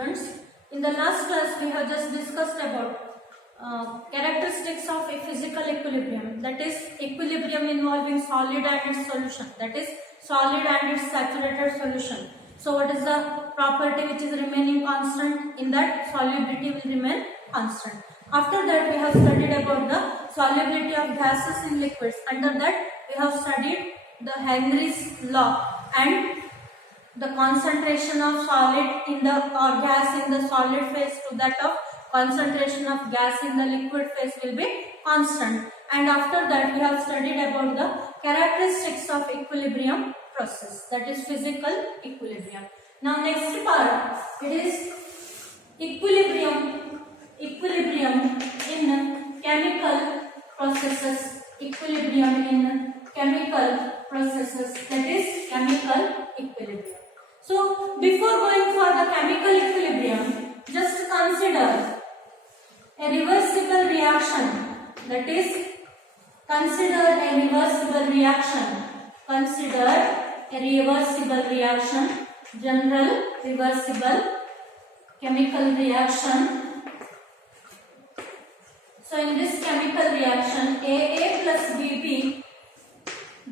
students. In the last class we have just discussed about characteristics of a physical equilibrium, that is equilibrium involving solid and its solution, that is solid and its saturated solution. So what is the property which is remaining constant? In that, solubility will remain constant. After that we have studied about the solubility of gases in liquids. Under that we have studied the Henry's law, and the concentration of solid in the or gas in the solid phase to that of concentration of gas in the liquid phase will be constant. And after that we have studied about the characteristics of equilibrium process, that is physical equilibrium. Now next part, it is equilibrium in chemical processes. Equilibrium in chemical processes, that is chemical equilibrium. So before going for the chemical equilibrium, just consider a reversible reaction, that is consider a reversible reaction, general reversible chemical reaction. So in this chemical reaction, AA plus BB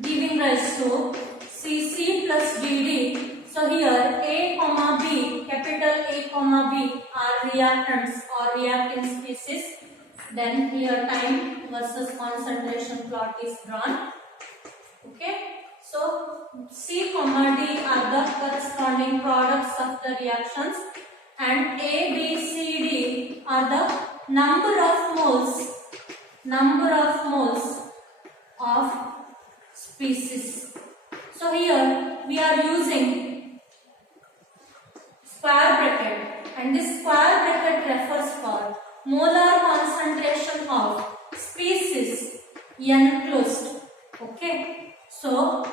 giving rise to CC plus DD. So here A comma B, capital A comma B are reactants or reacting species. Then here time versus concentration plot is drawn. Okay. So C comma D are the corresponding products of the reactions, and A, B, C, D are the number of moles of species. So here we are using square bracket, and this square bracket refers for molar concentration of species enclosed. Okay, so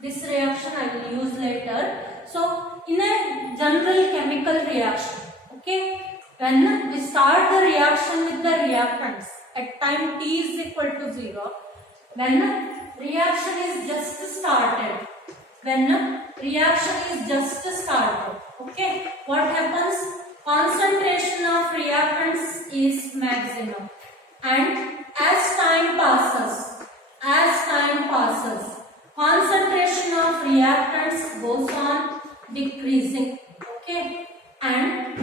this reaction I will use later. So in a general chemical reaction, okay, when we start the reaction with the reactants at time t is equal to 0, when reaction is just started, okay, what happens? Concentration of reactants is maximum, and as time passes, concentration of reactants goes on decreasing. Okay, and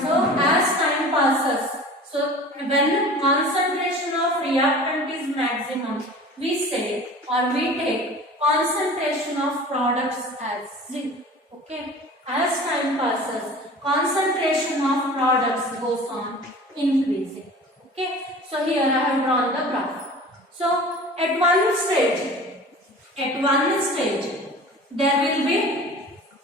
so as time passes, so when concentration of reactant is maximum, we say or we take concentration of products as 0. Okay, as time passes, concentration of products goes on increasing. Okay, so here I have drawn the graph. So at one stage there will be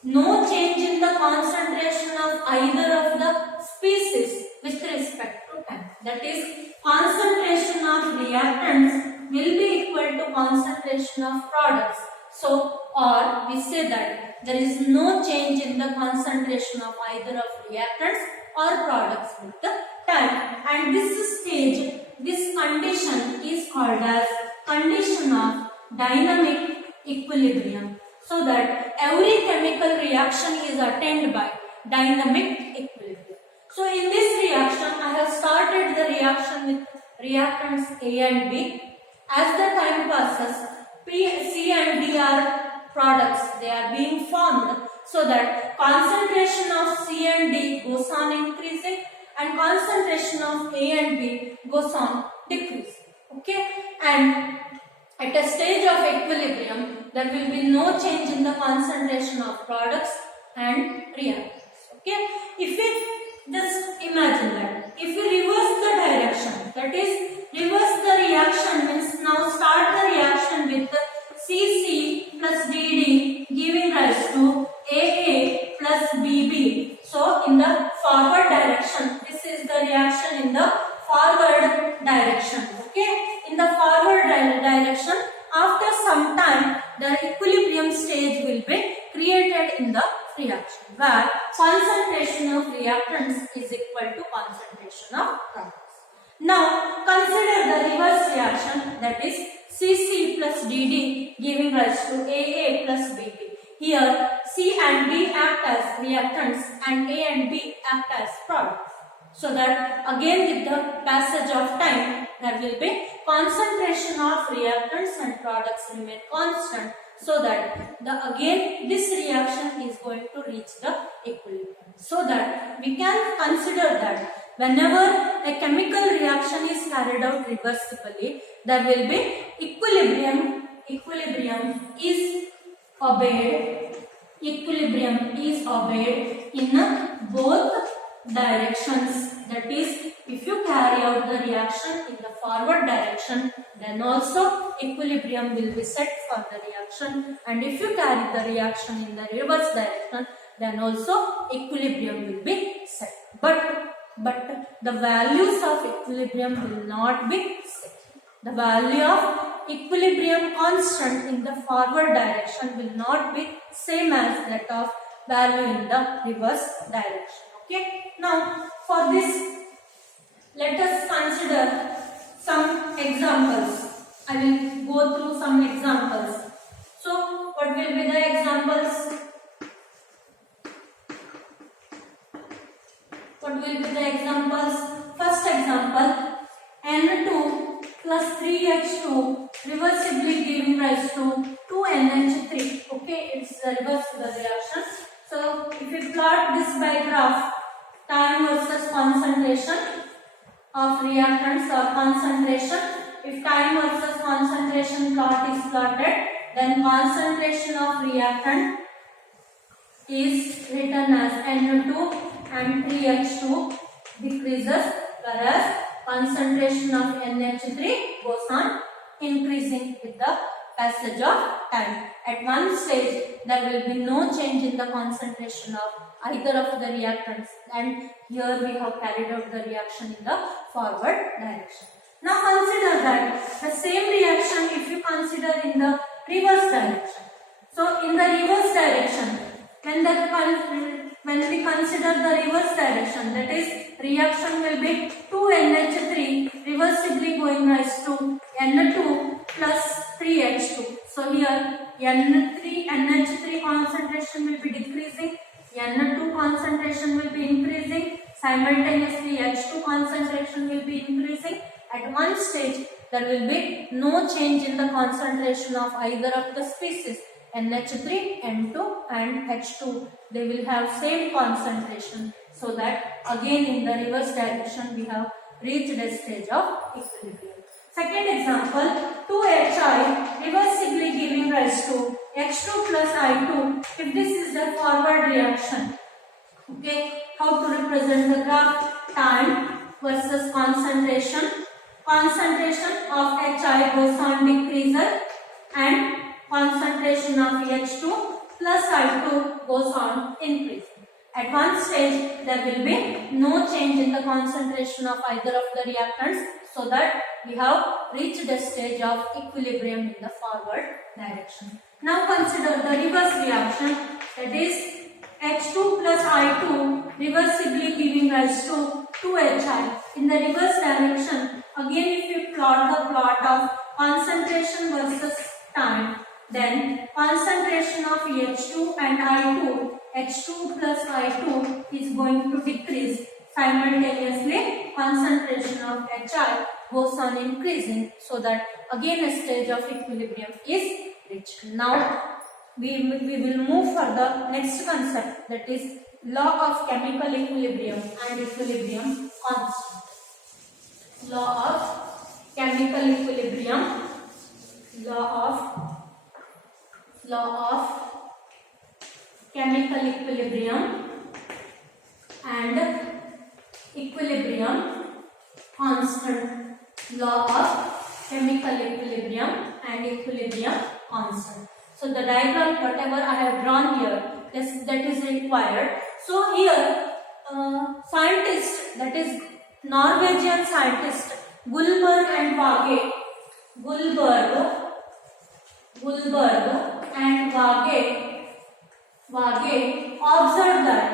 no change in the concentration of either of the species with respect to time. That is, concentration of reactants will be equal to concentration of products. So, or we say that there is no change in the concentration of either of reactants or products with the time. And this stage, this condition is called as condition of dynamic equilibrium. So that every chemical reaction is attained by dynamic equilibrium. So in this reaction, I have started the reaction with reactants A and B. As the time passes, C and D are products, they are being formed, so that concentration of C and D goes on increasing and concentration of A and B goes on decreasing. Okay, and at a stage of equilibrium, there will be no change in the concentration of products and reactants. Okay, if we just imagine that if we reverse the direction, that is reverse the reaction means now start the reaction with the CC plus DD giving rise to AA plus BB. So in the forward direction, this is the reaction in the forward direction. Okay, in the forward direction, after some time the equilibrium stage will be created in the reaction, where concentration of reactants is equal to concentration of products. Now consider the reverse reaction, that is CC plus DD giving rise to AA plus BB. here C and B act as reactants and A and B act as products. So that again with the passage of time there will be concentration of reactants and products remain constant, so that again this reaction is going to reach the equilibrium. So that we can consider that whenever a chemical reaction is carried out reversibly, there will be equilibrium. Equilibrium is obeyed in both directions. That is, if you carry out the reaction in the forward direction, then also equilibrium will be set for the reaction, and if you carry the reaction in the reverse direction, then also equilibrium will be set. But the values of equilibrium will not be set. The value of equilibrium constant in the forward direction will not be same as that of value in the reverse direction. Okay. Now for this, let us consider some examples. I will go through some examples. So what will be the examples? What will be the examples? First example, N2 plus 3H2 reversibly giving rise to 2NH3. Okay, it's the reverse of the reaction. So if you plot this by graph, time versus concentration of reactants or concentration, if time versus concentration plot is plotted, then concentration of reactant is written as N2 and 3H2 decreases, whereas concentration of NH3 goes on increasing with the passage of time. At one stage, there will be no change in the concentration of either of the reactants, and here we have carried out the reaction in the forward direction. Now consider that the same reaction if you consider in the reverse direction. So in the reverse direction, when we consider the reverse direction, that is reaction will be 2NH3 reversibly going rise to N2 plus 3H2. So here NH3 concentration will be decreasing, N2 concentration will be increasing, simultaneously H2 concentration will be increasing. At one stage, there will be no change in the concentration of either of the species. NH3, N2 and H2, they will have same concentration, so that again in the reverse direction we have reached a stage of equilibrium. Second example, 2HI reversibly giving rise to H2 plus I2 if this is the forward reaction. Okay, how to represent the graph? Time versus concentration. Concentration of HI goes on decreases and concentration of H2 plus I2 goes on increasing. At one stage, there will be no change in the concentration of either of the reactants, so that we have reached a stage of equilibrium in the forward direction. Now consider the reverse reaction, that is H2 plus I2 reversibly giving rise to 2HI. In the reverse direction, again if you plot the plot of concentration versus time, then concentration of H2 and I2, H2 plus I2 is going to decrease. Simultaneously, concentration of HI goes on increasing, so that again a stage of equilibrium is reached. Now we will move for the next concept, that is law of chemical equilibrium and equilibrium constant. Law of chemical equilibrium, law of chemical equilibrium and equilibrium constant. Law of chemical equilibrium and equilibrium constant. So the diagram whatever I have drawn here, that is required. So here scientist, that is Norwegian scientist Gullberg and Waage, Gullberg and Waage observed that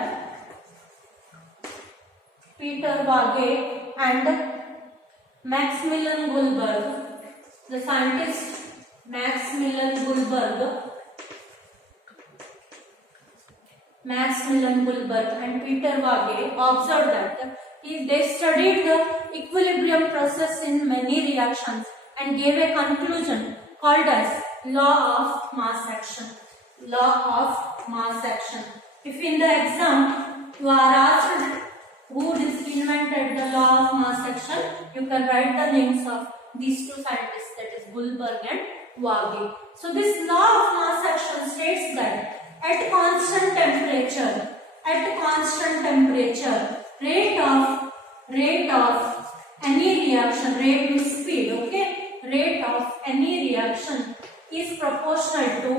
Peter Waage and Maximilian Gullberg, the scientist Maximilian Gullberg Maximilian Bulberg and Peter Wage observed that they studied the equilibrium process in many reactions and gave a conclusion called as law of mass action. Law of mass action. If in the exam you are asked who invented the law of mass action, you can write the names of these two scientists, that is Bulberg and Wage. So this law of mass action states that at constant temperature, rate of any reaction, rate means speed, okay? Rate of any reaction is proportional to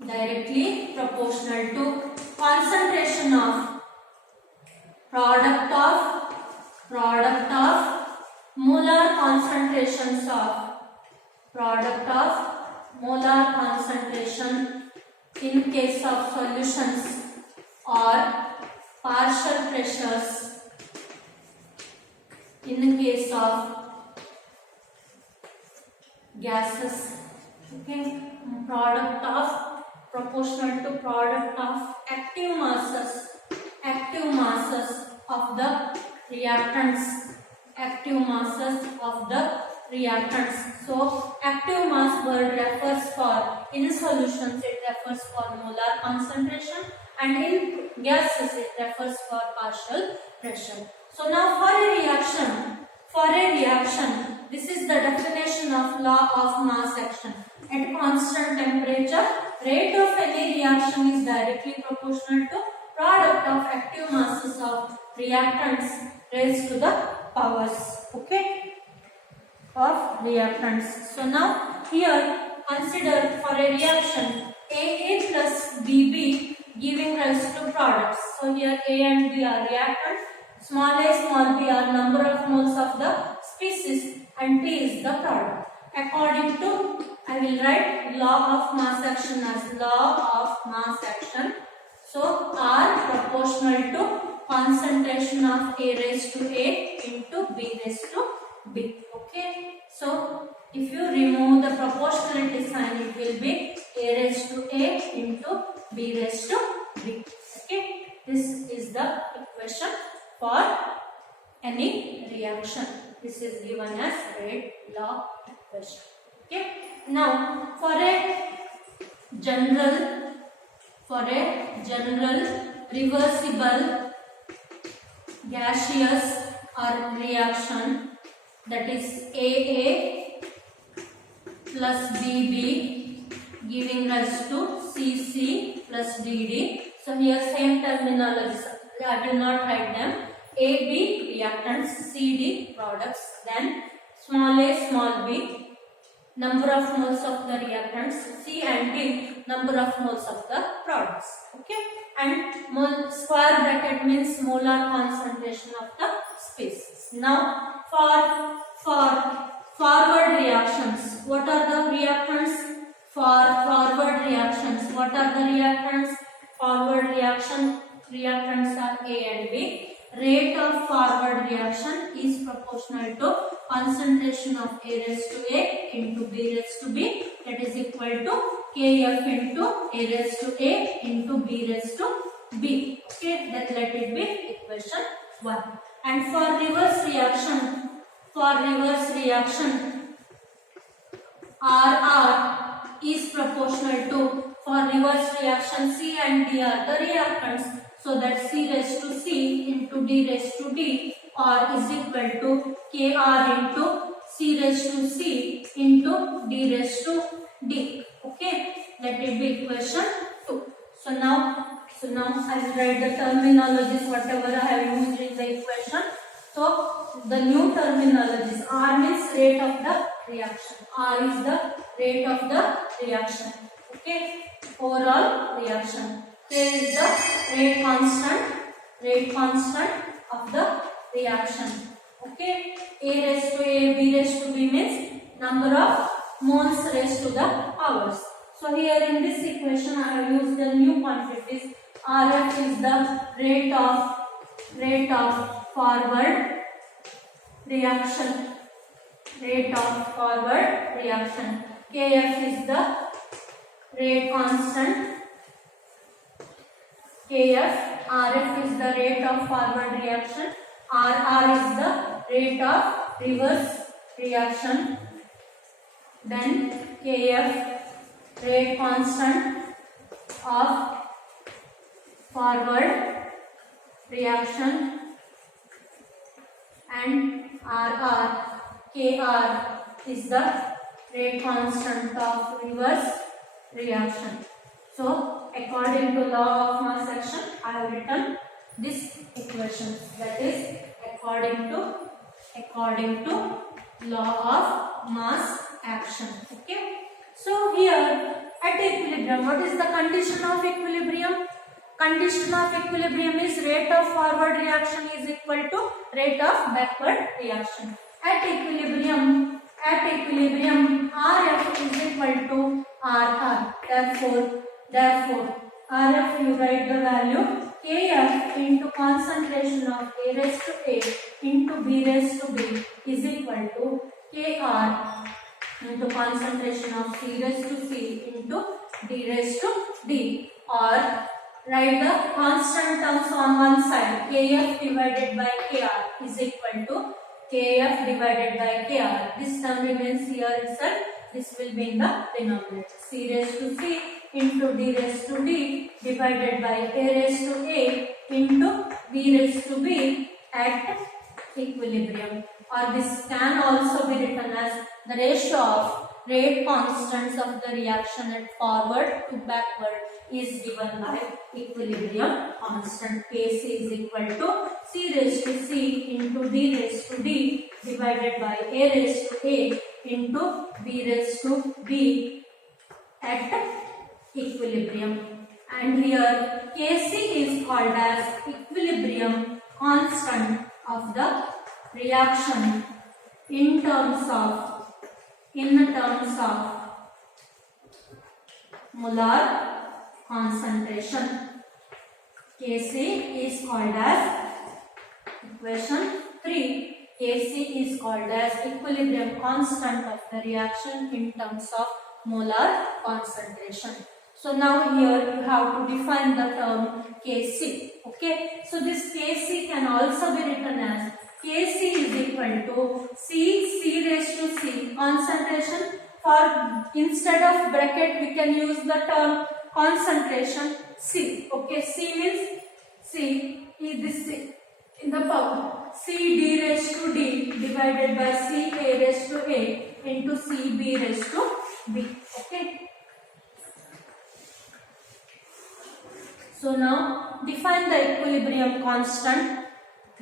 directly proportional to concentration of product of molar concentrations in case of solutions or partial pressures in case of gases. Okay, proportional to product of active masses of the reactants. So active mass word refers for in solutions, it refers for molar concentration, and in gases it refers for partial pressure. So now for a reaction, this is the definition of law of mass action. At constant temperature, rate of any reaction is directly proportional to product of active masses of reactants raised to the powers, okay, of reactants. So now here consider for a reaction AA plus BB giving rise to products. So here A and B are reactants, small a, small b are number of moles of the species, and P is the product. According to, I will write law of mass action as law of mass action. So R proportional to concentration of A raised to A into B raised to B. Okay. So if you remove the proportionality sign, it will be A raised to A into B raised to B. Okay. This is the equation for any reaction. This is given as rate law equation. Okay. Now for a general reversible gaseous or reaction, that is AA plus BB giving rise to CC plus DD. So here same terminologies, I will not write them. AB reactants, CD products, then small a, small b, number of moles of the reactants, C and D, number of moles of the products. Okay, and square bracket means molar concentration of the species. Now for forward reactions, what are the reactants? For forward reactions, what are the reactants? Forward reactants are A and B. Rate of forward reaction is proportional to concentration of A raised to A into B raised to B, that is equal to Kf into A raised to A into B raised to B. Okay, then let it be equation 1. And for reverse reaction, RR is proportional to, for reverse reaction, C and D are the reactants. So that C raised to C into D raised to D, or is equal to Kr into C raised to C into D raised to D. Okay, let it be equation 2. So now I will write the terminologies whatever I have used in the equation. So the new terminologies, R means rate of the reaction. R is the rate of the reaction. Okay, overall reaction. K is the rate constant of the reaction. Okay, A raised to A, B raised to B means number of moles raised to the powers. So here in this equation I have used the new quantities. RF is the rate of forward reaction. rate of forward reaction. Kf is the rate constant. Kf, Rf is the rate of forward reaction. Rr is the rate of reverse reaction. Then Kf, rate constant of forward reaction, and Kr is the rate constant of reverse reaction. So according to law of mass action, I have written this equation, that is according to law of mass action. Okay. So here at equilibrium, what is the condition of equilibrium? Condition of equilibrium is rate of forward reaction is equal to rate of backward reaction. At equilibrium, Rf is equal to Rr. Therefore, Rf, you write the value Kf into concentration of A raised to A into B raised to B is equal to Kr into concentration of C raised to C into D raised to D, or write the constant terms on one side. Kf divided by Kr is equal to Kf divided by Kr. This term remains here itself. This will be in the denominator. C raised to C into D raised to D divided by A raised to A into B raised to B at equilibrium. Or this can also be written as the ratio of rate constants of the reaction at forward to backward is given by equilibrium constant. Kc is equal to C raised to C into D raised to D divided by A raised to A into B raised to B at equilibrium. And here Kc is called as equilibrium constant of the reaction in terms of molar concentration. Kc is called as equation 3. Kc is called as equilibrium constant of the reaction in terms of molar concentration. So now here you have to define the term Kc. Okay. So this Kc can also be written as Kc is equal to C raised to C concentration. For instead of bracket we can use the term concentration C. Okay, C means C is this C in the power C D raised to D divided by C A raised to A into C B raised to B. Okay. So now define the equilibrium constant.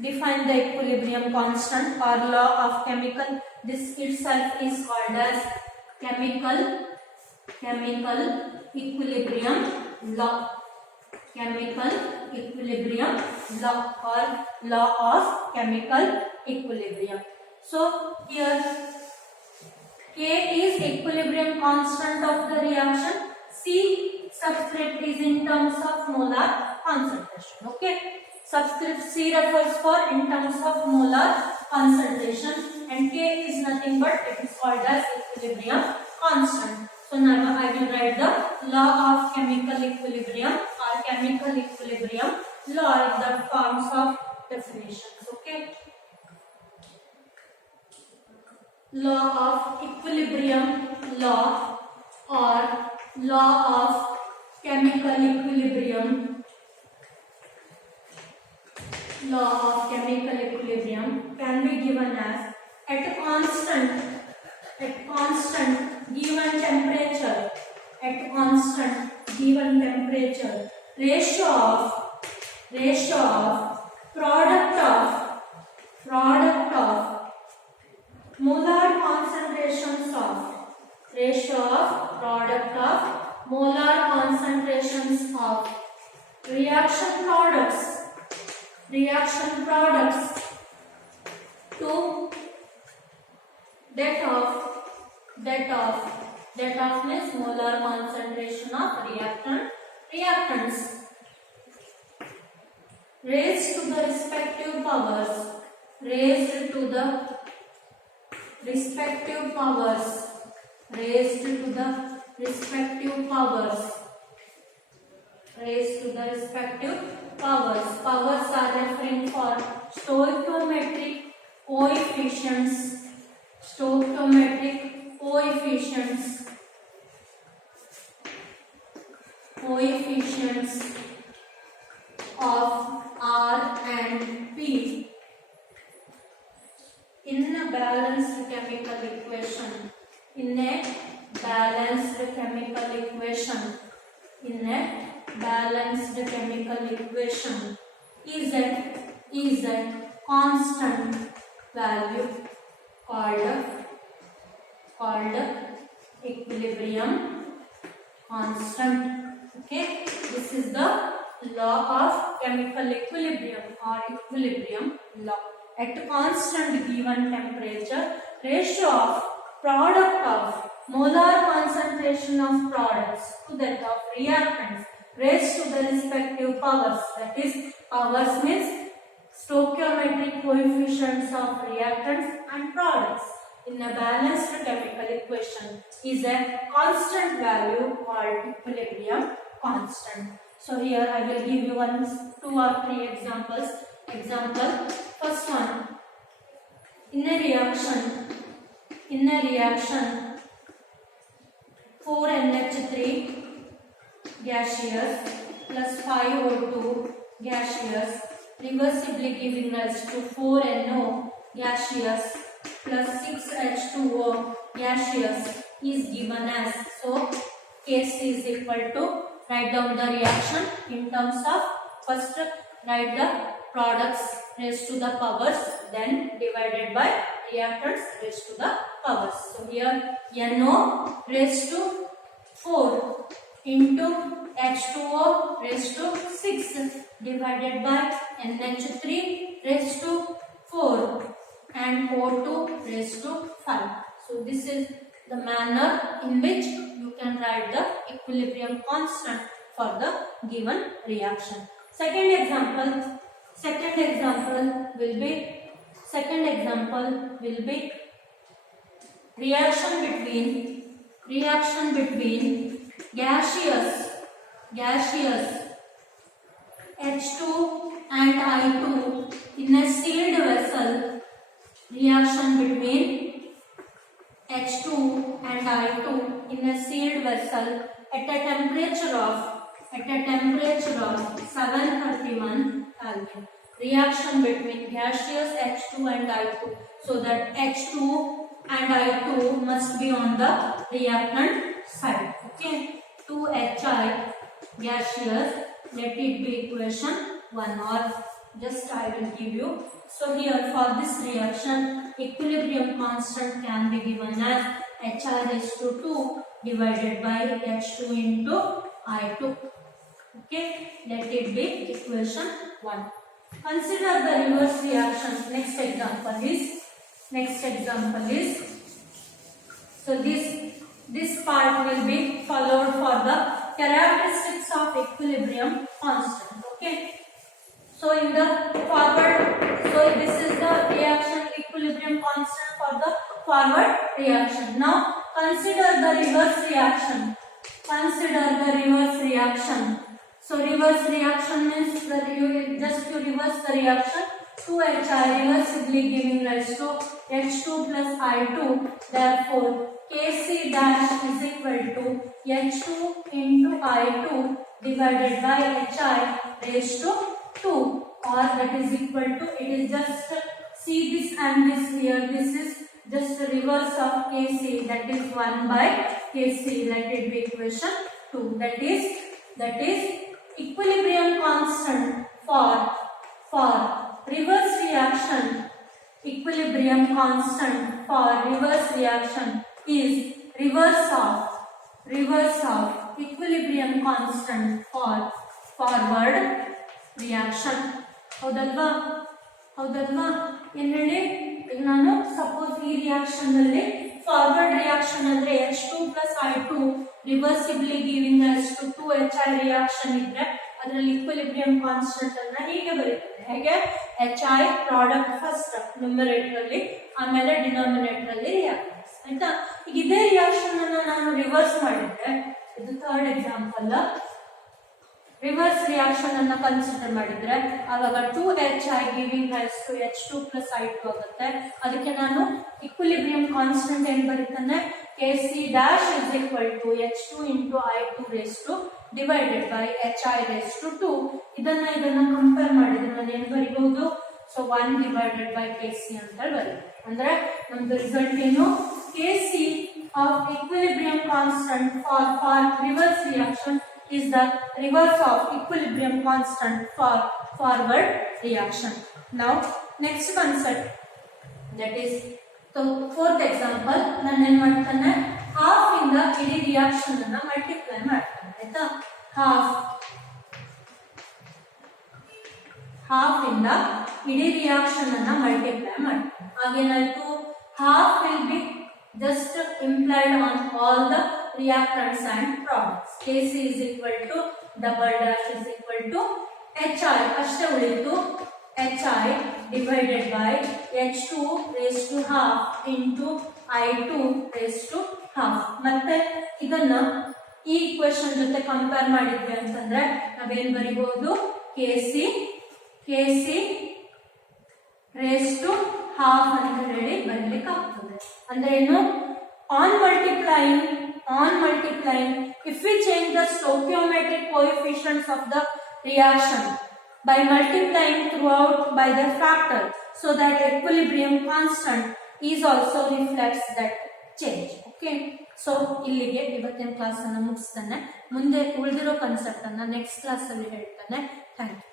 Define the equilibrium constant or law of chemical. This itself is called as chemical equilibrium law. Chemical equilibrium law or law of chemical equilibrium. So here K is equilibrium constant of the reaction. C subscript is in terms of molar concentration. Okay. Subscript C refers for in terms of molar concentration, and K is nothing but it is called as equilibrium constant. So now I will write the law of chemical equilibrium or chemical equilibrium law in the forms of definitions. Okay. Law of equilibrium law or law of chemical equilibrium. Law of chemical equilibrium can be given as at constant given temperature, ratio of product of molar concentrations of reaction products to that of means molar concentration of reactants raised to the respective powers, raised to the respective powers, raised to the respective powers, raised to the respective powers. Powers are referring for stoichiometric coefficients, stoichiometric coefficients, coefficients of R and P in a balanced chemical equation, in a balanced chemical equation, in a balanced chemical equation is a constant value called equilibrium constant. Okay, this is the law of chemical equilibrium or equilibrium law. At constant given temperature, ratio of product of molar concentration of products to that of reactants raised to the respective powers, that is powers means stoichiometric coefficients of reactants and products in a balanced chemical equation is a constant value called equilibrium constant. So here I will give you 2 or 3 examples. Example, first one, in a reaction 4NH3 gaseous plus 5O2 gaseous reversibly giving rise to 4NO gaseous plus 6H2O gaseous is given as, so Kc is equal to, write down the reaction in terms of, first write the products raised to the powers, then divided by reactants raised to the powers. So here NO raised to 4 into H2O raised to 6 divided by NH3 raised to 4 and O2 raised to 5. So this is the manner in which you can write the equilibrium constant for the given reaction. Second example will be reaction between gaseous H2 and I2 in a sealed vessel. Reaction between H2 and I2 in a sealed vessel at a temperature of 731 Kelvin. Reaction between gaseous H2 and I2. So that H2 and I2 must be on the reactant side. Okay. 2HI gaseous, let it be equation 1, or just I will give you. So here for this reaction, equilibrium constant can be given as HI raised to 2 divided by H2 into I2. Okay, let it be equation 1. Consider the reverse reactions. Next example is, so this part will be followed for the characteristics of equilibrium constant. Okay, so in the forward, so this is the reaction equilibrium constant for the forward reaction. Now consider the reverse reaction. So reverse reaction means that you reverse the reaction. 2HI reversibly giving rise to H2 plus I2. Therefore, Kc dash is equal to H2 into I2 divided by HI raised to 2, or that is equal to, it is just, see this and this here, this is just the reverse of Kc, that is 1 by Kc, let it be equation 2. That is equilibrium constant for reverse reaction. Equilibrium constant for reverse reaction is reverse of equilibrium constant for forward reaction. ಹೌದಲ್ವಾ ಏನು ಹೇಳಿ, ಈಗ ನಾನು suppose ಈ reaction ಅಲ್ಲಿ forward reaction ಅಂದ್ರೆ H2 plus I2 reversibly giving us to 2HI reaction ಇದ್ರೆ ಅದರಲ್ಲಿ ಇಕ್ವಿಲಿಬ್ರಿಯಂ ಕಾನ್ಸ್ಟೆಂಟ್ ಅನ್ನ ಹೀಗೆ ಬರೀತಾರೆ, ಹೇಗೆ H I product first numerator ಅಲ್ಲಿ ಆಮೇಲೆ ಡಿನಾಮಿನೇಟರ್ ಅಲ್ಲಿ ರಿಯಾಕ್ಟೆನ್ಸ್ ಆಯ್ತಾ. ಈಗ ಇದೇ ರಿಯಾಕ್ಷನ್ ಅನ್ನ ನಾನು ರಿವರ್ಸ್ ಮಾಡಿದ್ರೆ, ಇದು ಥರ್ಡ್ ಎಕ್ಸಾಂಪಲ್, ರಿವರ್ಸ್ ರಿಯಾಕ್ಷನ್ ಅನ್ನ ಕನ್ಸಿಡರ್ ಮಾಡಿದ್ರೆ ಆವಾಗ 2HI giving raise to H2 plus I2 ಆಗುತ್ತೆ. ಅದಕ್ಕೆ ನಾನು ಇಕ್ವಿಲಿಬ್ರಿಯಂ ಕಾನ್ಸ್ಟೆಂಟ್ ಏನ್ ಬರೀತಾನೆ, Kc dash is equal to H2 into I2 raised to divided by HI raised to 2. ಇದನ್ನ ಕಂಪೇರ್ ಮಾಡಿದ್ರೆ ನಾನು ಏನ್ ಬರೀಬಹುದು, ಸೊ 1 divided by Kc ಅಂತ ಬರೀ. ಅಂದ್ರೆ ನಮ್ದು ರಿಸಲ್ಟ್ ಏನು, Kc of equilibrium constant for reverse reaction is the reverse of equilibrium constant for forward reaction. Now next concept, that is the fourth example, ನಾನು ಏನು ಮಾಡ್ತಾನೆ, half ಇಂದ ಇಡೀ ರಿಯಾಕ್ಷನ್ ಅನ್ನ ಮಲ್ಟಿಪ್ಲೈ ಮಾಡ್ತಾನೆ ಆಯ್ತಾ. half ಇಂದ ಇಡೀ ರಿಯಾಕ್ಷನ್ ಅನ್ನ ಮಲ್ಟಿಪ್ಲೈ ಮಾಡ್ತಾನೆ. ಆಗೇನಾಯ್ತು, half will be just implied on all the reactants and products. Kc is equal to double dash is equal to HI ಅಷ್ಟೇ ಉಳಿತು, HI divided by H2 raised to half into I2 raised to half. ಮತ್ತೆ ಇದನ್ನ ಈ equation ಜೊತೆ compare ಮಾಡಿದ್ವಿ ಅಂತಂದ್ರೆ ನಾವೇನ್ ಬರಿಬಹುದು, Kc raised to half ಅಂತ ಹೇಳಿ ಬರಲಿಕ್ಕೆ ಆಗ್ತದೆ. ಅಂದ್ರೆ ಏನು, on multiplying if we change the stoichiometric coefficients of the reaction by multiplying throughout by the factor, so that equilibrium constant is also reflects that change. Okay, so ಇಲ್ಲಿಗೆ ಇವತ್ತಿನ class ಅನ್ನು ಮುಗಿಸ್ತಾನೆ. ಮುಂದೆ ಉಳಿದಿರೋ ಕಾನ್ಸೆಪ್ಟ್ ಅನ್ನ ನೆಕ್ಸ್ಟ್ ಕ್ಲಾಸ್ ಅಲ್ಲಿ ಹೇಳ್ತಾನೆ. Thank you.